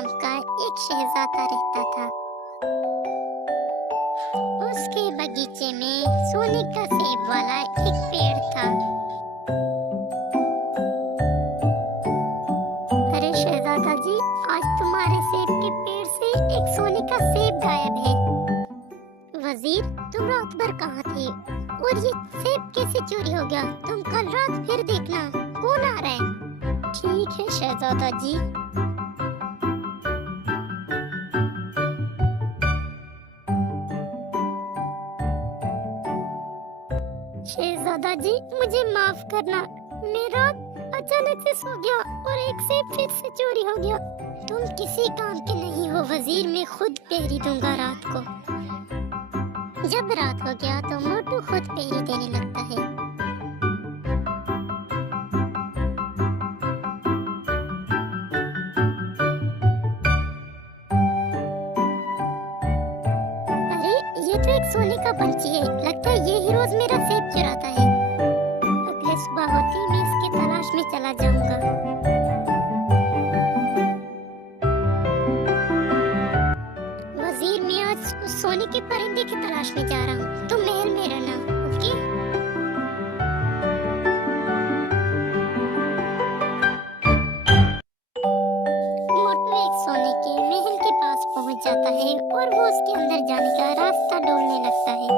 नाम का एक शहजादा रहता था। उसके बगीचे में सोने का सेब वाला एक पेड़ था। अरे शहजादा जी, आज तुम्हारे सेब के पेड़ से एक सोने का सेब गायब है। वजीर, तुम रात भर कहाँ थे और ये सेब कैसे चोरी हो गया? तुम कल रात फिर देखना कौन आ रहा है। ठीक है शहजादा जी। शहजादा जी, मुझे माफ करना। मैं रात अचानक से सो गया और एक सेब फिर से चोरी हो गया। तुम किसी काम के नहीं हो वजीर, मैं खुद पहरी दूंगा रात को। जब रात हो गया तो मोटू खुद पहरी देने लगता है। अरे ये तो एक सोने का पंछी है, लगता है ये ही रोज मेरा सेब चुराता है। अगले सुबह होते ही मैं इसकी तलाश में चला जाऊंगा। वजीर, मैं आज उस सोने के परिंदे की तलाश में जा रहा हूँ, तुम महल में रहना, ओके? मोटू एक सोने के महल के पास पहुँच जाता है और वो उसके अंदर जाने का रास्ता ढूंढने लगता है।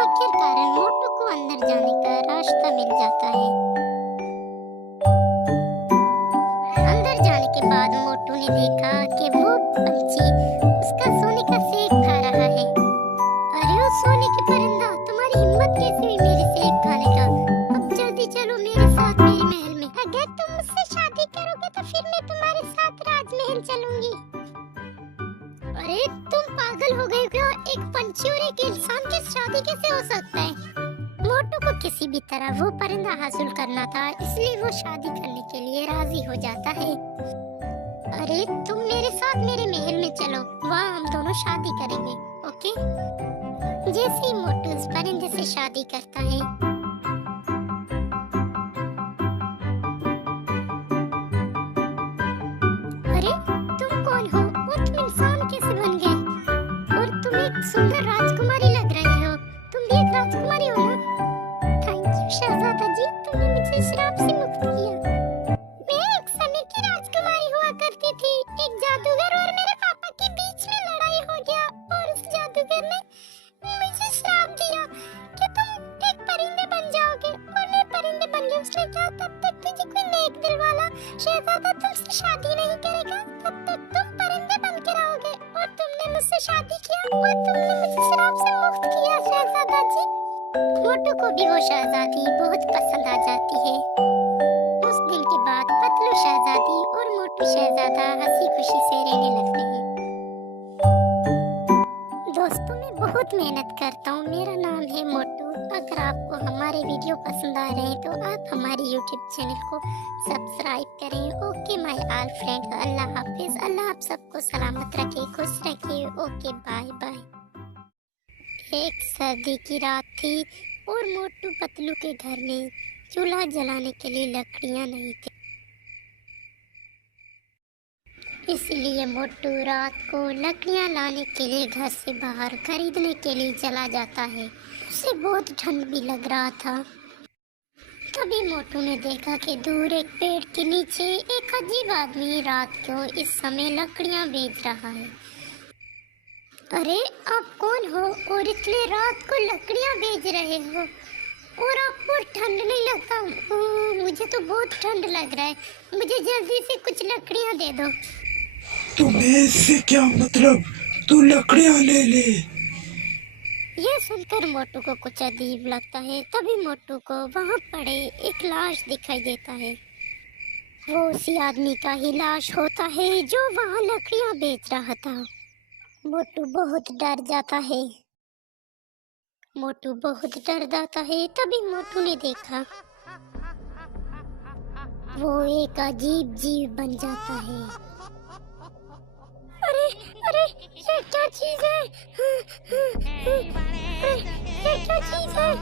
आखिरकार मोटू को अंदर जाने का रास्ता मिल जाता है। अंदर जाने के बाद मोटू ने देखा कि वो पंछी उसका सोने का सेब खा रहा है। अरे ओ सोने के परिंदा, तुम्हारी हिम्मत कैसे हुई मेरे सेब खाने का? अब जल्दी चलो मेरे साथ मेरे महल में। अगर तुम मुझसे शादी करोगे तो फिर मैं तुम्हारे साथ राजमहल चलूंगी। अरे तुम पागल हो गए क्या? एक पंछी और एक इंसान की शादी कैसे हो सकता है? मोटू को किसी भी तरह वो परिंदा हासिल करना था, इसलिए वो शादी करने के लिए राजी हो जाता है। अरे तुम मेरे साथ मेरे महल में चलो, वहाँ हम दोनों शादी करेंगे, ओके? जैसे ही मोटू उस परिंदे से शादी करता है, अरे तुम कौन हो और तुम इंसान कैसे बन गए? और तुम एक सुंदर राजकुमारी लग रहे हो। तुम भी एक राजकुमारी हो ना? थैंक यू शहजादा जी, तुमने मुझे श्राप से मुक्त किया। मैं एक समय की राजकुमारी हुआ करती थी। एक जादूगर और मेरे पापा के बीच में लड़ाई हो गया और उस जादूगर ने मुझे श्राप दिया कि तुम एक परिंदे बन जाओगे और मैं परिंदे बन गई। उसने कहा तब तक तुझे कोई नेक दिल वाला शहजादा तुमसे शादी नहीं करेगा, तब तक तुम परिंदे बन के रहोगे। और तुमने मुझसे शादी किया और तुमने मुझे श्राप से मुक्त किया शहजादा जी। मोटू को भी वो शहजादी बहुत पसंद आ जाती है। उस दिन के बाद पतलू शहजादी और मोटू शहजादा हंसी खुशी से रहने लगते हैं। दोस्तों, मैं बहुत मेहनत करता हूँ, मेरा नाम है मोटू। अगर आपको हमारे वीडियो पसंद आ रहे हैं तो आप हमारे YouTube चैनल को सब्सक्राइब करें। ओके माय ऑल फ्रेंड्स, अल्लाह हाफिज। अल्लाह आप सबको सलामत रखे, खुश रखे। Okay bye bye. एक सर्दी की रात थी और मोटू पतलू के घर में चूल्हा जलाने के लिए लकड़ियां नहीं थी, इसलिए मोटू रात को लकड़ियां लाने के लिए घर से बाहर खरीदने के लिए चला जाता है। उसे बहुत ठंड भी लग रहा था। तभी मोटू ने देखा कि दूर एक पेड़ के नीचे एक अजीब आदमी रात को इस समय लकड़ियां बेच रहा है। अरे आप कौन हो और इतने रात को लकड़ियां बेच रहे हो? और आपको ठंड नहीं लगता? मुझे तो बहुत ठंड लग रहा है, मुझे जल्दी से कुछ लकड़ियां दे दो। तुम्हें इससे क्या मतलब? तू लकड़ियां ले ले। यह सुनकर मोटू को कुछ अजीब लगता है। तभी मोटू को वहाँ पड़े एक लाश दिखाई देता है। वो उसी आदमी का ही लाश होता है जो वहाँ लकड़ियां बेच रहा था। मोटू बहुत डर जाता है। मोटू बहुत डर जाता है। तभी मोटू ने देखा वो एक अजीब जीव बन जाता है। अरे अरे ये क्या चीज है? ये क्या चीज है?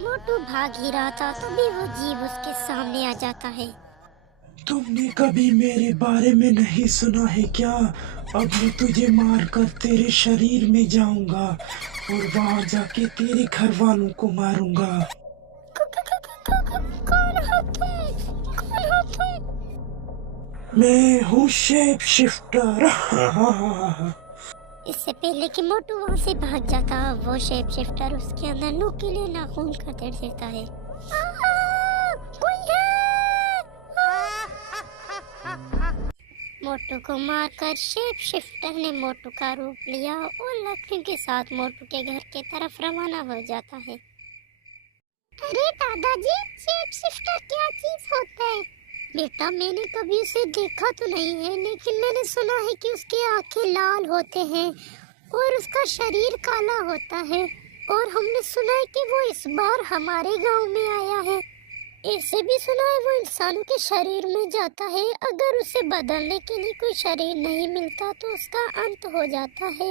मोटू भाग ही रहा था, तभी वो जीव उसके सामने आ जाता है। तुमने कभी मेरे बारे में नहीं सुना है क्या? अब मैं तुझे मारकर तेरे शरीर में जाऊंगा और वहां जाके तेरे घर वालों को मारूंगा। कौन हो तुम? कौन हो तुम? मैं हूँ शेप शिफ्टर। इससे पहले कि मोटू वहाँ से भाग जाता, वो शेप शिफ्टर उसके अंदर नुकीले नाखून कर देता है। कोई है! मोटू को मारकर शेप शिफ्टर ने मोटू का रूप लिया और लकड़ी के साथ मोटू के घर के तरफ रवाना हो जाता है। अरे दादाजी, शेप शिफ्टर क्या चीज होता है? बेटा, मैंने कभी उसे देखा तो नहीं है, लेकिन मैंने सुना है कि उसकी आंखें लाल होते हैं और उसका शरीर काला होता है, और हमने सुना है कि वो इस बार हमारे गांव में आया है। ऐसे भी सुना है वो इंसानों के शरीर में जाता है, अगर उसे बदलने के लिए कोई शरीर नहीं मिलता तो उसका अंत हो जाता है।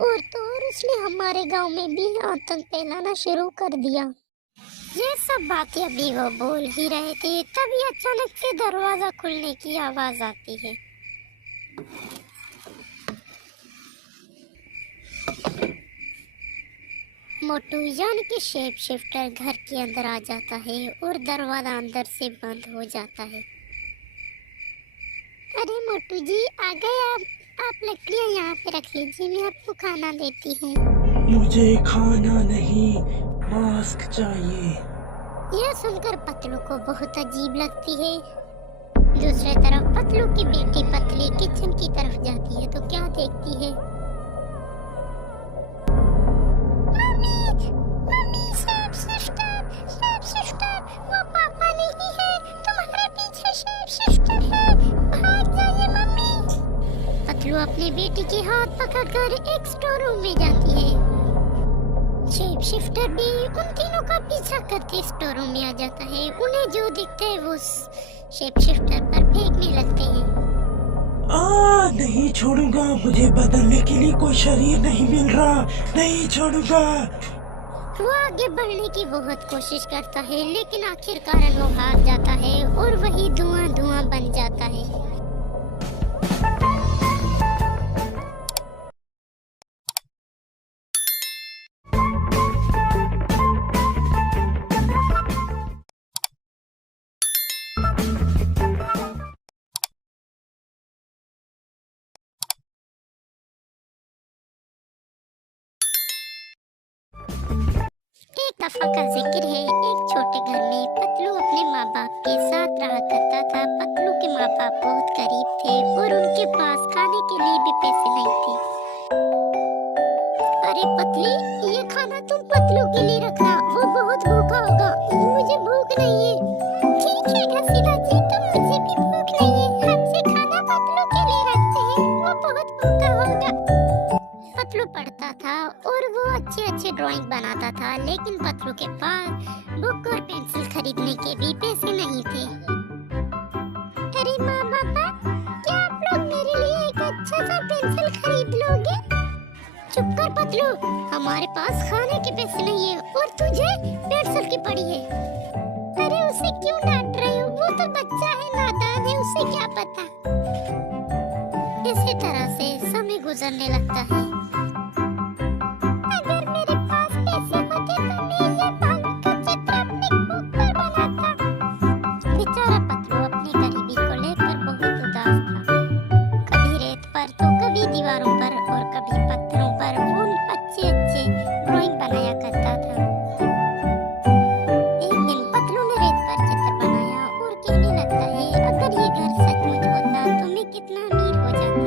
और तो और उसने हमारे गांव में भी आतंक फैलाना शुरू कर दिया। ये सब बातें अभी वो बोल ही रहे थे, तभी अचानक से दरवाजा खुलने की आवाज आती है। मोटू यानी कि शेप शिफ्टर घर के अंदर आ जाता है और दरवाजा अंदर से बंद हो जाता है। अरे मोटू जी, आ गए आप लकड़ियाँ यहाँ पे रख लीजिए, मैं आपको खाना देती हूँ। मुझे खाना नहीं, मास्क चाहिए। यह सुनकर पतलू को बहुत अजीब लगती है। दूसरी तरफ पतलू की बेटी पतली किचन की तरफ जाती है तो क्या देखती है? मम्मी, शेप शिफ्टर, वो पापा नहीं है, तुम्हारे पीछे शेप शिफ्टर है, भाग जाइए मम्मी। पतलू अपनी बेटी के हाथ पकड़कर एक स्टोर रूम में जाती है। शेप शिफ्टर भी उन तीनों का पीछा करके स्टोर रूम में आ जाता है। उन्हें जो दिखता है वो शेप शिफ्टर पर फेंकने लगते हैं। नहीं छोड़ूंगा, मुझे बदलने के लिए कोई शरीर नहीं मिल रहा, नहीं छोड़ूंगा। वो आगे बढ़ने की बहुत कोशिश करता है, लेकिन आखिरकार वो हार जाता है और वही धुआं बन जाता है। एक दफा का जिक्र है, एक छोटे घर में पतलू अपने माँ बाप के साथ रहा करता था। पतलू के माँ बाप बहुत गरीब थे और उनके पास खाने के लिए भी पैसे नहीं थे। अरे पतली, ये खाना तुम पतलू के लिए रखना, वो बहुत भूखा होगा, मुझे भूख नहीं है। ठीक है घसीटा जी, तो मुझे भी भूख नहीं है, हमसे खाना पतलू के लिए रखते हैं, वो बहुत भूखा होगा। पतलू पढ़ता था और वो अच्छे ड्राइंग बनाता था, लेकिन पतलू के पास बुक और पेंसिल खरीदने के भी पैसे नहीं थे। अरे माँ पापा, क्या आप लोग मेरे लिए एक अच्छा सा पेंसिल खरीद लोगे? चुप कर पतलू, हमारे पास खाने के पैसे नहीं है और तुझे पेंसिल की पड़ी है। अरे उसे क्यों डांट रहे हो, वो तो बच्चा है, नादान है, उसे क्या पता। इसी तरह से समय गुजरने लगता है। दीवारों पर और कभी पत्थरों पर वो अच्छे ड्राइंग बनाया करता था। एक दिन पतलू ने रेत पर चित्र बनाया और कहने लगता है, अगर ये घर सचमुच होता तो मैं कितना अमीर हो जाता।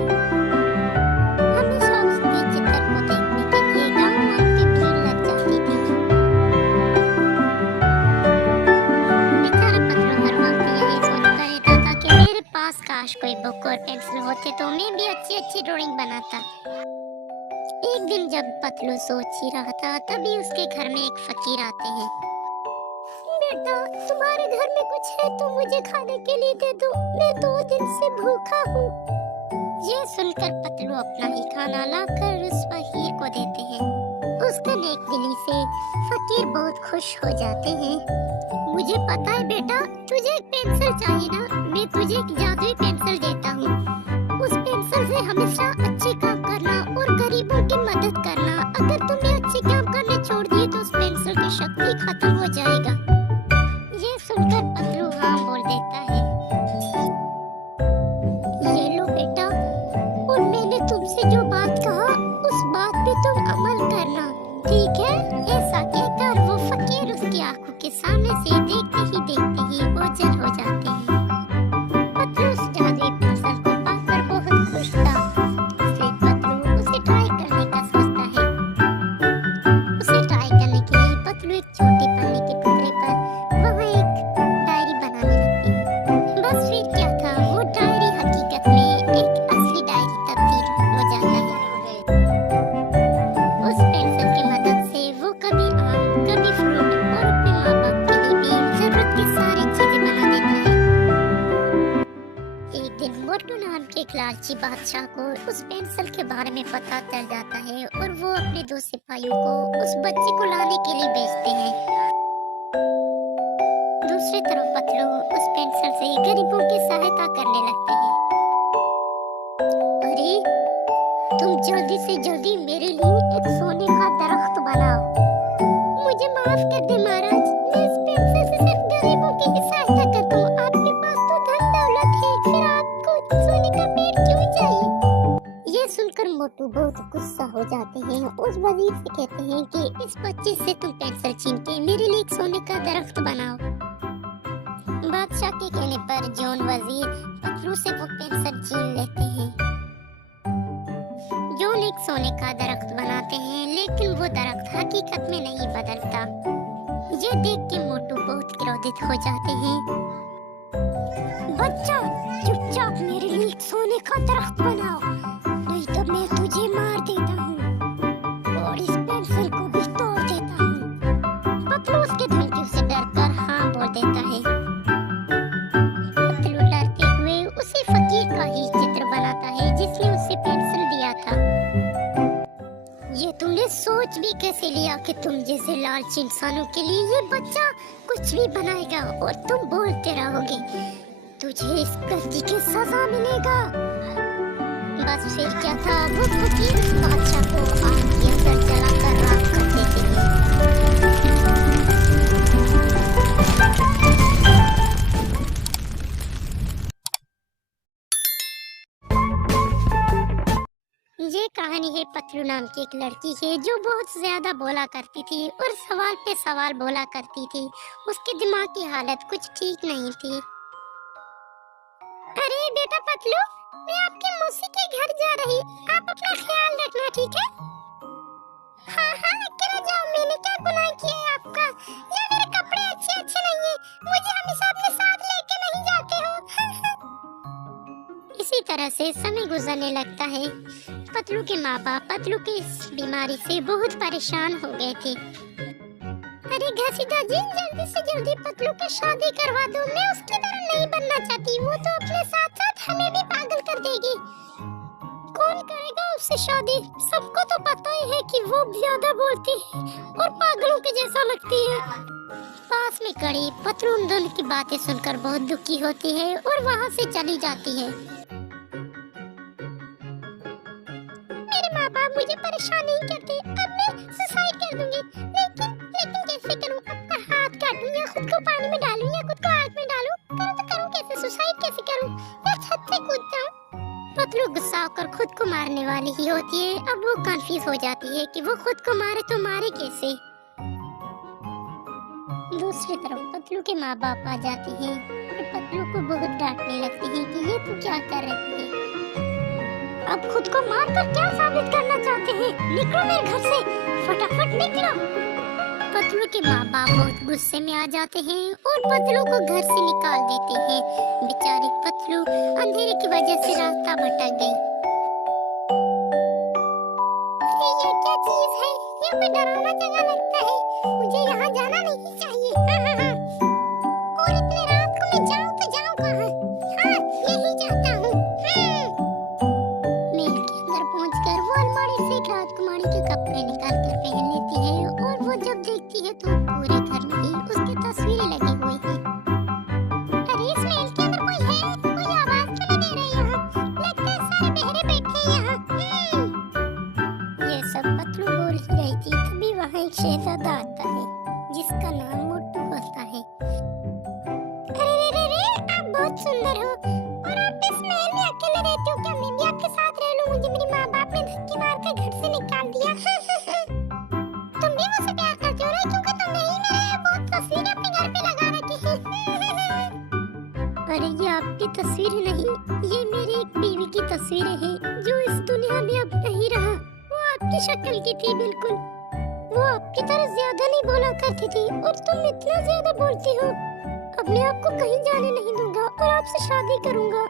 हमेशा उसके चित्र को देखने के लिए गांव वालों की भीड़ लग जाती थी। बेचारा पतलू हर वक्त यही सोचता रहता था कि मेरे पास काश कोई बुक और पेंसिल होते तो मैं भी अच्छी ड्राइंग बनाता। एक दिन जब पतलू सोच ही रहा था, तभी उसके घर में एक फकीर आते हैं। बेटा, तुम्हारे घर में कुछ है तो मुझे खाने के लिए दे दो, मैं 2 दिन से भूखा हूँ। ये सुनकर पतलू अपना ही खाना लाकर उस फकीर को देते हैं। उसके नेक दिली से फकीर बहुत खुश हो जाते हैं। मुझे पता है बेटा, तुझे एक पेंसिल चाहिए ना, मैं तुझे एक जादुई पेंसिल देता हूँ। उस पेंसिल से हमेशा अच्छे काम करना और गरीबों की मदद करना। अगर तुमने अच्छे काम करने छोड़ दिए तो उस पेंसिल की शक्ति खत्म हो जाएगा। ये सुनकर पतलू हाँ बोल देता है। ये लो बेटा, और मैंने तुमसे जो बात कहा उस बात पे तुम अमल करना, ठीक है? ऐसा कहकर वो फकीर उसकी आंखों के सामने से देखते ही ओझल हो जाते हैं। पतलू उस जादुई पेंसिल को पाकर बहुत खुश था, इसलिए पतलू उसे ट्राई करने का सोचता है। उसे ट्राई करने के लिए पतलू एक छोटे पन्ने के टुकड़े पर वहाँ एक डायरी बनाने लगती है। बस फिर क्या था, वो डायरी हकीकत में एक असली डायरी तब्दील हो जाता है। उस पेंसिल की मदद से वो कभी आम, कभी फ्रूट और अपने माँ बाप के लिए भी जरूरत की सारी चीजें बना देता है। एक दिन मोटू नाम के एक लालची बादशाह को उस पेंसिल के बारे में पता चल जाता है और वो अपने दो सिपाहियों को उस बच्चे को लाने के लिए भेजते हैं। दूसरी तरफ पतलू उस पेंसिल से गरीबों की सहायता करने लगते हैं। अरे, तुम जल्दी से जल्दी मेरे लिए एक सोने का दरख्त बनाओ। मुझे माफ कर दे महाराज, मैं इस पेंसिल से सिर्फ गरीबों की ही सहायता करता हूँ। आपके पास तो धन दौलत है, फिर आपको सोने का पेड़ क्यों चाहिए? ये सुनकर मोटू बहुत गुस्सा हो जाते हैं। उस वजीर से कहते हैं कि इस बच्चे से तुम पेंसिल छीन के मेरे लिए एक सोने का दरख्त बनाओ। बादशाह के कहने पर जॉन वजीर पतलू से वो पेंसिल छीन लेते हैं। जॉन एक सोने का दरख्त बनाते हैं, लेकिन वो दरख्त हकीकत में नहीं बदलता। ये देख के मोटू बहुत क्रोधित हो जाते हैं। बच्चा, चुपचाप मेरे लिए एक सोने का दरख्त बनाओ, नहीं तो मैं तुझे मार देता हूँ और इस पेंसिल को भी तोड़ देता हूँ। पतलू उसके धमकियों से डरकर हाँ बोल देता है। पतलू डरते हुए उसी फकीर का ही चित्र बनाता है जिसने उसे पेंसिल दिया था। ये तुमने सोच भी कैसे लिया कि तुम जैसे लालची इंसानों के लिए ये बच्चा कुछ भी बनाएगा और तुम बोलते रहोगे? तुझे इस गलती की सजा मिलेगा। बस फिर क्या था, वो फकीर उस बादशाह को आग की अंदर जलाकर राख कर देते हैं। ये कहानी है पतलू नाम की एक लड़की की जो बहुत ज्यादा बोला करती थी और सवाल पे सवाल बोला करती थी। उसके दिमाग की हालत कुछ ठीक नहीं थी। अरे बेटा पतलू, मैं आपके मौसी के घर जा रही, आप अपना ख्याल रखना, ठीक है? हाँ हाँ, अकेले जाओ, मैंने क्या गुनाह किया है आपका? या मेरे कपड़े अच्छे नहीं है, मुझे हमेशा अपने साथ लेके नहीं जाते हो। इसी तरह से समय गुजरने लगता है। पतलू के माँ बाप पतलू की इस बीमारी से बहुत परेशान हो गए थे। अरे घसीटा जी, जल्दी से जल्दी पतलू की शादी करवा दो, मैं उसकी तरह नहीं बनना चाहती। वो तो अपने साथ साथ हमें भी पागल कर देगी। कौन करेगा उससे शादी? सबको तो पता ही है कि वो ज्यादा बोलती है और पागलों के जैसा लगती है। पास में खड़ी पतलू उन दोनों की बातें सुनकर बहुत दुखी होती है और वहाँ से चली जाती है। मेरे माँ बाप मुझे परेशान नहीं करते, अब मैं सुसाइड कर दूंगी। लेकिन कैसे करूं? अपना हाथ काटूं या खुद को पानी में डालूं या खुद को आग में डालूं? करूं तो करूं कैसे? सुसाइड कैसे करूं? या छत से कूद जाऊं? पतलू गुस्सा होकर खुद को मारने वाली ही होती है। अब वो कंफ्यूज हो जाती है कि वो खुद को मारे तो मारे कैसे। दूसरी तरफ पतलू के माँ बाप आ जाते हैं और पतलू को बहुत डांटने लगते हैं कि ये तू क्या कर रही है? अब खुद को मारकर क्या साबित करना चाहते हैं? निकलो मेरे घर से, फटाफट निकलो। पतलू के माँ बाप बहुत गुस्से में आ जाते हैं और पतलू को घर से निकाल देते हैं। बेचारी पतलू अंधेरे की वजह से रास्ता भटक गई। अरे ये क्या चीज है? ये कोई डरावना जगह लगता है, मुझे यहाँ जाना नहीं चाहिए। हाँ। और इतने रात को मैं जाऊँ तो जाऊँ कहाँ? हाँ, यही जाता हूँ। महल के अंदर पहुँचकर वो अलमारी से एक राजकुमारी के कपड़े निकाल कर पहन देखती है तो पूरे घर में ही उसकी तस्वीरें लगी हुई हैं। अरे इस महल के अंदर कोई है? कोई आवाज तो नहीं दे रही यहाँ। लगता है सारे बहरे बैठे हैं यहाँ। ये सब पतलू बोल ही रही थी, तभी वहाँ एक शहजादा आता है जिसका नाम मोटू होता है। अरे रे रे रे, आप बहुत सुंदर हो और आप इस महल में अकेले रहते हो क्या? मैं भी आपके साथ रह लूं? मुझे मेरी माँ बाप ने धक्के मार कर घर से निकाल दिया। तुम भी मुझसे प्यार करते हो ना, क्योंकि तुमने ही मेरे बहुत तस्वीरें अपने घर पे लगा रखी है। अरे ये आपकी तस्वीरें नहीं, ये मेरी एक बीवी की तस्वीरें हैं जो इस दुनिया में अब नहीं रहा। वो आपकी शक्ल की थी बिल्कुल। वो आपकी तरह ज्यादा नहीं बोला करती थी और तुम इतना ज्यादा बोलती हो। अब मैं आपको कहीं जाने नहीं दूंगा और आपसे शादी करूंगा।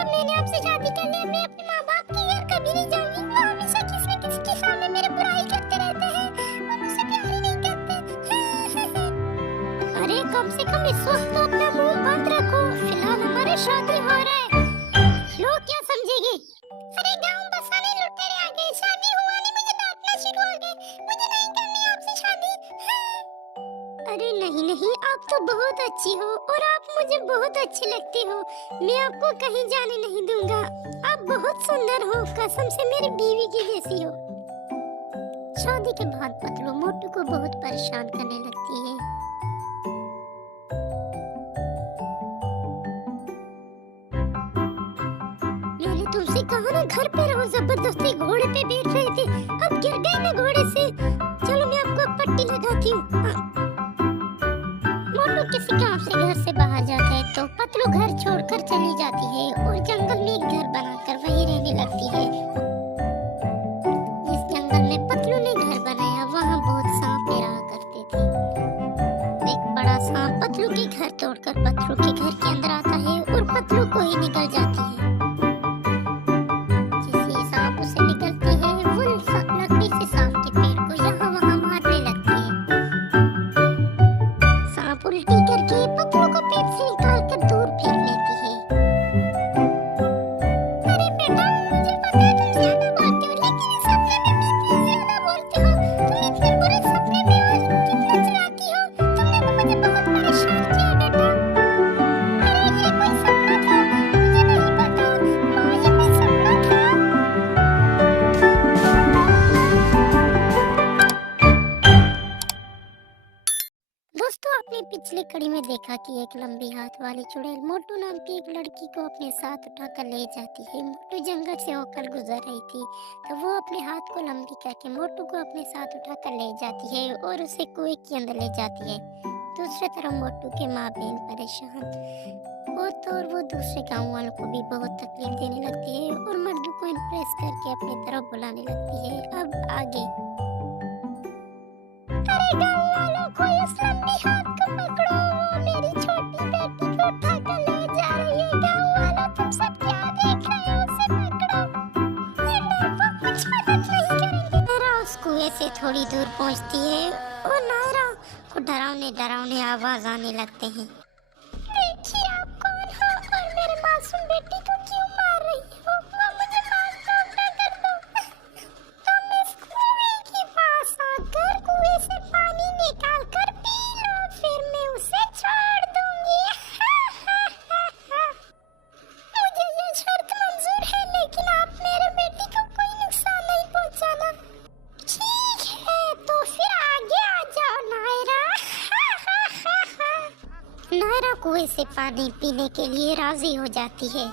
अब मैंने आपसे शादी कर ली, मैं अपने माँ बाप के घर कभी नहीं जाऊंगी। वो हमेशा किसी न किसी के सामने मेरे बुराई करते रहते हैं, वो मुझसे प्यार ही नहीं करते। अरे कम से कम इस वक्त तो अपना मुंह बंद रखो, फिलहाल हमारी शादी हो रहा है। लोग क्या समझेंगे? अरे गाँव बसाने लुटेरे आ गए, शादी हुआ नहीं, मुझे डांटना शुरू हो गए। मुझे नहीं करनी आपसे शादी। अरे नहीं नहीं, आप तो बहुत अच्छी हो और आप मुझे बहुत अच्छी लगती हो। मैं आपको कहीं जाने नहीं दूंगा। आप बहुत सुंदर हो, कसम से मेरी बीवी की जैसी हो। शादी के बाद पतलू मोटू को बहुत परेशान करने लगती है। मैंने तुमसे कहा ना घर पे रहो, जबरदस्ती घोड़े पे बैठ रहे थे, अब गिर गए ना घोड़े से। चलो मैं आपको पट्टी लगाती हूँ। मोटू किसी काम से घर से बाहर जाता है तो पतलू घर छोड़कर चली जाती है और जंगल में एक घर बनाकर वहीं रहने लगती है। जिस जंगल में पतलू ने घर बनाया वहाँ बहुत सांप रहा करते थे। एक बड़ा सांप पतलू के घर तोड़कर पतलू के घर के अंदर आता है और पतलू को ही निकल जाती है। जिसे सांप उसे निकलती है वो लकड़ी से सांप के पेड़ को यहाँ वहाँ मारने लगती है। सांप उल्टी करके पतलू को पेट से निकाल कर दूर फेंक लेती है। अरे बेटा, मुझे पता है तुम ज्यादा बोलते हो, लेकिन इस सपने में भी इतनी ज्यादा बोलते हो। तुम इतने बुरे सपने में और कितना चिल्लाती हो। तुमने मुझे बहुत परेशान किया बेटा। अरे ये कोई सपना था, मुझे नहीं पता। माँ, ये कोई सपना था। दोस्तों, आपने पिछली कड़ी में देखा कि एक लंबी हाथ वाली चुड़ैल मोटू नाम की एक लड़की को अपने साथ उठाकर ले जाती है। मोटू जंगल से होकर गुजर रही थी तो वो अपने हाथ को लंबी करके मोटू को अपने साथ उठाकर ले जाती है और उसे कुएं के अंदर ले जाती है। दूसरी तरफ मोटू के माँ बहन परेशान और तो और वो दूसरे गाँव वालों को भी बहुत तकलीफ देने लगती है और मर्दू को इम्प्रेस करके अपनी तरफ बुलाने लगती है। अब आगे। अरे गाँव वालों, कोई उस लंबी हाथ को पकड़ो, वो मेरी छोटी बेटी को उठाकर ले जा रही है। गाँव वालों, तुम सब क्या देख रहे हो? उसे पकड़ो, ये डरपोक कुछ मदद नहीं करेंगे। नायरा उस कुएं से थोड़ी दूर पहुंचती है और नायरा को डरावने डरावने आवाज आने लगते हैं। देखिए आप कौन हो और मेरे मासूम बेटी को क्यों मार रही हो? वो मुझे मार दो, ना कर दो। तुम इस कुएं के पास आकर कुएं से पानी निकाल कर पी लो, फिर मैं उसे छोड़ दूंगी। मुझे ये शर्त मंजूर है, लेकिन आप मेरे बेटी को कोई नुकसान नहीं पहुंचाना। ठीक है, तो फिर आगे आ जाओ नायरा। नायरा कुएं से पानी पीने के लिए राजी हो जाती है।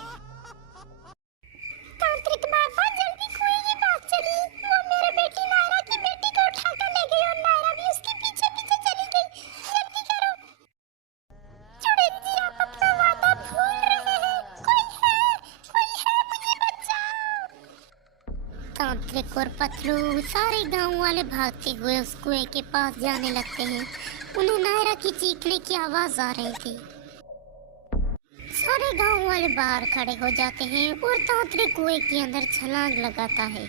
तांत्रिक बाबा, जल्दी कुएं के पास चलिए। वो मेरे बेटी नायरा की बेटी को उठाकर ले गई और नायरा भी उसके पीछे पीछे चली गई। जल्दी करो। चुड़ैल जी, आप अपना वादा भूल रहे हैं। कोई है, मुझे बचाओ। तांत्रिक और पतलू सारे गांव वाले भागते हुए उस कुएं के पास जाने लगते हैं। उन्हें नायरा की चीखने की आवाज आ रही थी। सारे गांव वाले बाहर खड़े हो जाते हैं और तांत्रिक कुएं के अंदर छलांग लगाता है।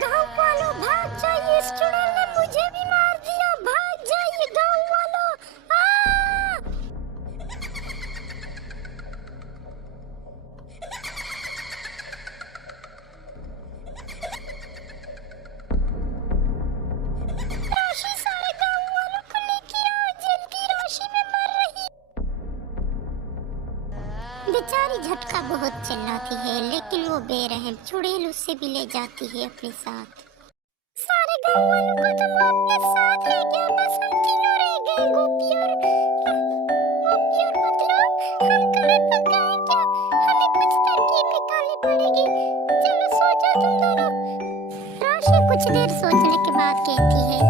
गांव वालों, भाग जाइए, इस चुड़ैल ने मुझे भी मार दिया। भाग जाइए गांव वालों। बेचारी झटका बहुत चिल्लाती है, लेकिन वो बेरहम चुड़ैल उससे भी ले जाती है अपने साथ। सारे गांव वालों को तुम अपने साथ ले गया, बस हम तीनों रह गए, गोपी और पतलू। हम कहाँ तक गए क्या? हमें कुछ तरकीब निकालनी पड़ेगी। चलो सोचो तुम दोनों। राशि कुछ देर सोचने के बाद कहती है,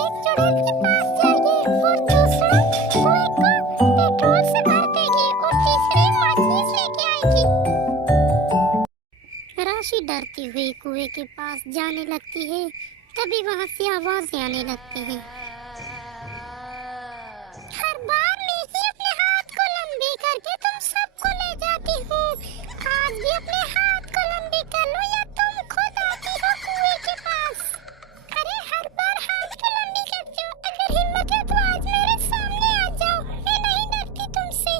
एक चुड़ैल के पास जाइए और दूसरा कुएं को पेट्रोल से भर देगी और तीसरी माचिस लेके आएगी। राशि डरती हुई कुएं के पास जाने लगती है। तभी वहां से आवाजें आने लगती हैं। हर बार मैं ही अपने हाथ को लंबे करके तुम सबको ले जाती हूँ। आज भी अपने हाथ को लंबे कर लो या तुम खुद आती हो कुएं के पास। अरे हर बार हाथ को लंबी करती हो। अगर हिम्मत है तो आज मेरे सामने आ जाओ। मैं नहीं डरती तुमसे।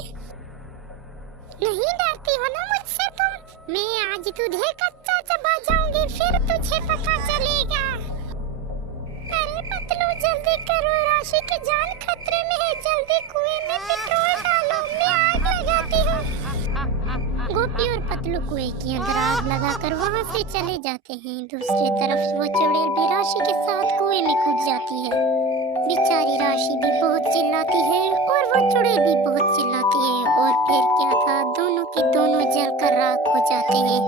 नहीं डरती हो ना मुझसे तुम? मैं आज तुझे कच्चा चबा जाऊंगी, फिर तुझे पता चलेगा। अरे पतलू जल्दी करो, राशि की जान खतरे में है। जल्दी कुएं में पेट्रोल डालो, मैं आग लगाती हूँ। गोपी और पतलू कुएं के अंदर आग लगाकर वहां से चले जाते हैं। दूसरी तरफ वो चुड़ैल भी राशि के साथ कुएं में कूद जाती है। बेचारी राशि भी बहुत चिल्लाती है और वो चुड़ैल भी बहुत चिल्लाती है। और फिर क्या था, दोनों के दोनों जलकर राख हो जाते हैं।